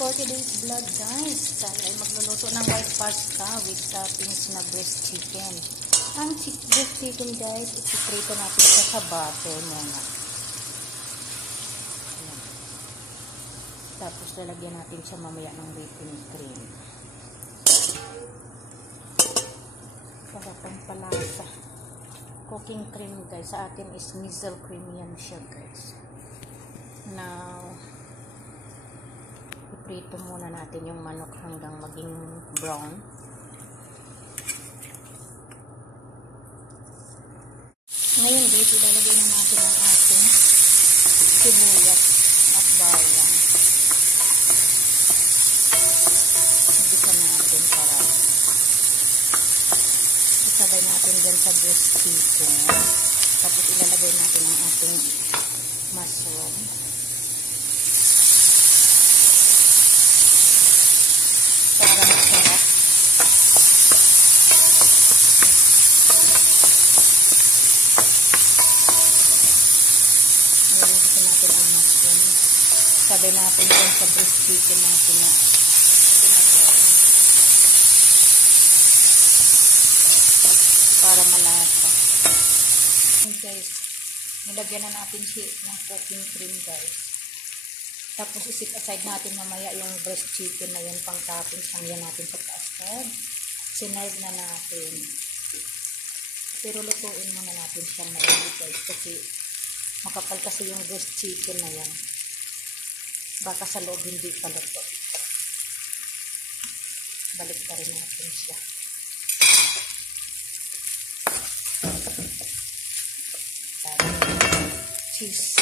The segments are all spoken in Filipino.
For today's vlog guys, tayo ay magluluto ng white pasta with toppings na breast chicken. Ang breast chicken guys, ipiprito natin siya sa butter muna. Ayan. Tapos lalagyan natin siya mamaya ng whipping cream. Para pampalasa. Cooking cream guys, sa atin is Nizzle cream yan siya guys. Now, iprito muna natin yung manok hanggang maging brown. Ngayon guys, ilalagay na natin ang ating sibuyas at bawang. Igisa natin para isabay natin dyan sa breast chicken. Tapos ilalagay natin ang ating mushroom. Para masarap. Ilalagay natin ang mushroom. Sabay natin dyan sa breast chicken natin na pinagawa. Para malasa. And guys, nilagyan na natin siya ng cooking cream guys. Tapos isit aside natin mamaya yung breast chicken na yun pang toppings lang yan natin sa taas. Sinerve na natin. Pero lutuin muna natin siyang maigi guys kasi makapal kasi yung breast chicken na yan. Baka sa loob hindi pa luto. Balik pa rin natin siya. Cheese.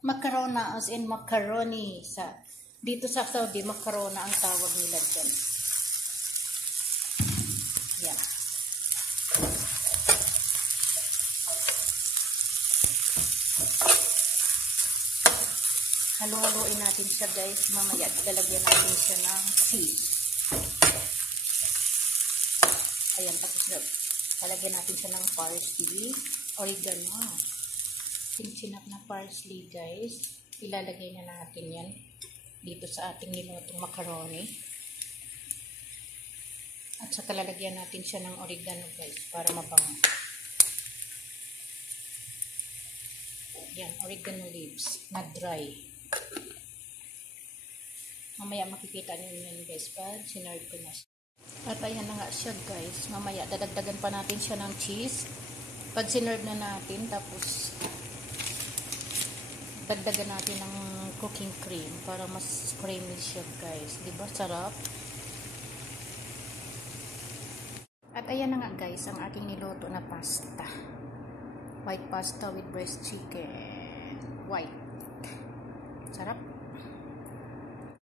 Macarona as in macaroni. Dito sa Saudi, macarona ang tawag nila dyan. Yan. Halo-haloin natin siya guys. Mamaya lalagyan natin siya ng cheese. Ayan, tapos lalagyan natin siya ng parsley, oregano. Sinap na parsley guys. Ilalagay na natin yan dito sa ating nilutong macaroni. At saka lalagyan natin siya ng oregano guys para mabango. Yan, oregano leaves na dry. Mamaya makikita niyo yan guys pag sinerve ko na siya. At ayan na nga siya guys. Mamaya dadagdagan pa natin siya ng cheese. Pag sinerve na natin, tapos dagdagan natin ng cooking cream para mas creamy siya guys. Diba sarap? At ayan na nga guys ang aking niluto na pasta. White pasta with breast chicken. White. Sarap.